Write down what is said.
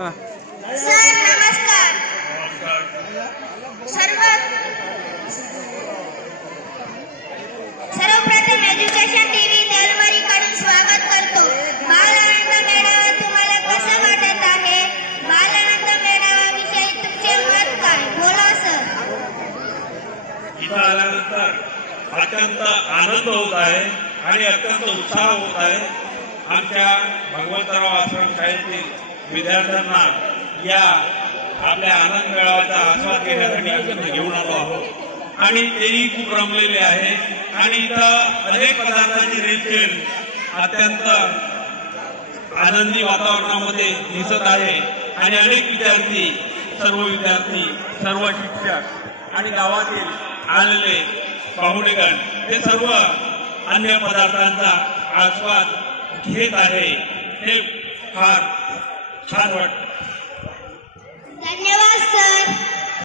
Sir नमस्कार। सर्वप्रथम education TV नलवरी कडून स्वागत करतो। बालानंद मेळावा तुम्हाला कसा वाटत आहे? बालानंद मेळाव्याविषयी तुमचे मत काय? बोला सर। इथं आल्यानंतर अत्यंत आनंद होत आहे आणि अत्यंत उत्साह होत आहे। आमच्या भगवंतराव आश्रम शाळेतील विद्यार्थ्यांना या आपल्या आनंद मेळाव्याचा आस्वाद घेण्यासाठी घेऊन आलो आहोत आणि तेही खूप रमलेले आहे आणि इथं अनेक पदार्थांची रेलचेल अत्यंत आनंदी वातावरणामध्ये दिसत आहे आणि अनेक विद्यार्थी, सर्व शिक्षक आणि गावातील आलेले पाहुणेगण हे सर्व अन्य पदार्थांचा आस्वाद घेत आहे। हे फार छान वाटतं।